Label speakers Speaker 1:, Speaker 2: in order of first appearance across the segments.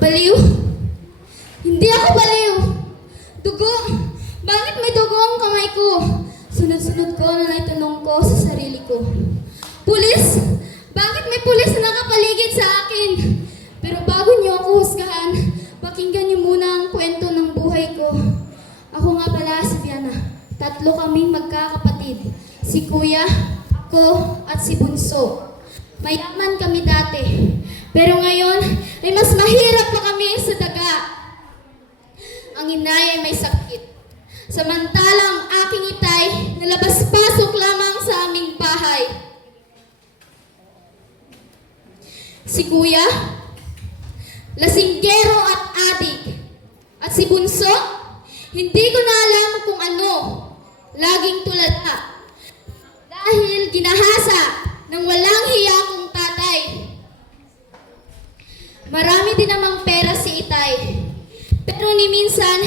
Speaker 1: Baliw? Hindi ako baliw. Dugo? Bakit may dugo ang kamay ko? Sunod-sunod ko na naitanong ko sa sarili ko. Pulis? Bakit may pulis na nakapaligid sa akin? Pero bago niyo ako husgahan, pakinggan niyo muna ang kwento ng buhay ko. Ako nga pala si Viana. Tatlo kaming magkakapatid. Si Kuya, ako, at si Bunso. Mayaman kami dati. Pero ngayon, ay mas mahirap pa kami sa daga. Ang inay ay may sakit. Samantalang aking itay, nalabas-pasok lamang sa aming bahay. Si Kuya, lasinggero at adik. At si Bunso, hindi ko na alam kung ano. Laging tulala. Dahil ginahasa ng walang hiya kong tatay. Marami din namang pera si Itay. Pero ni minsan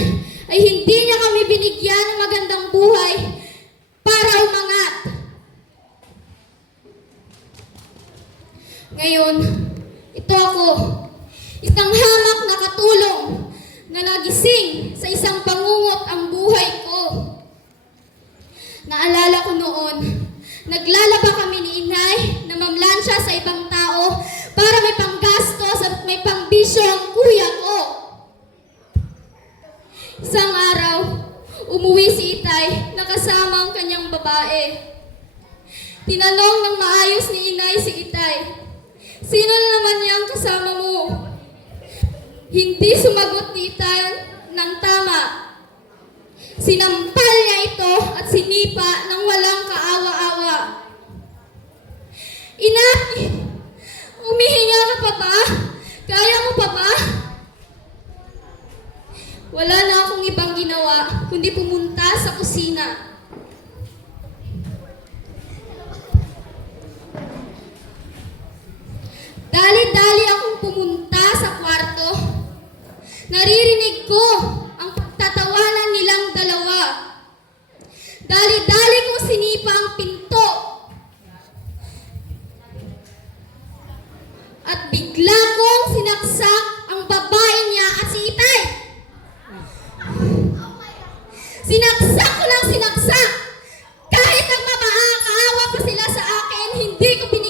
Speaker 1: ay hindi niya kami binigyan ng magandang buhay para umangat. Ngayon, ito ako, isang hamak na katulong na nagising sa isang pangungot ang buhay ko. Naalala ko noon, naglalaba kami ni inay na mamlansya sa ibang tao para may panggastos at may pangbisyo ang kuya. Isang araw, umuwi si Itay na kasama ang kanyang babae. Tinanong ng maayos ni inay si Itay, Sino na naman niyang kasama mo? Hindi sumagot ni Itay ng tama. Sinampal niya ito at sinipa ng walang kaawa-awa. Ina! Wala na akong ibang ginawa kundi pumunta sa kusina. Dali-dali akong pumunta sa kwarto. Naririnig ko ang pagtatawanan nilang dalawa. Dali-dali kong sinipa ang pinto. At bigla kong sinaksak พี่ก็เป็น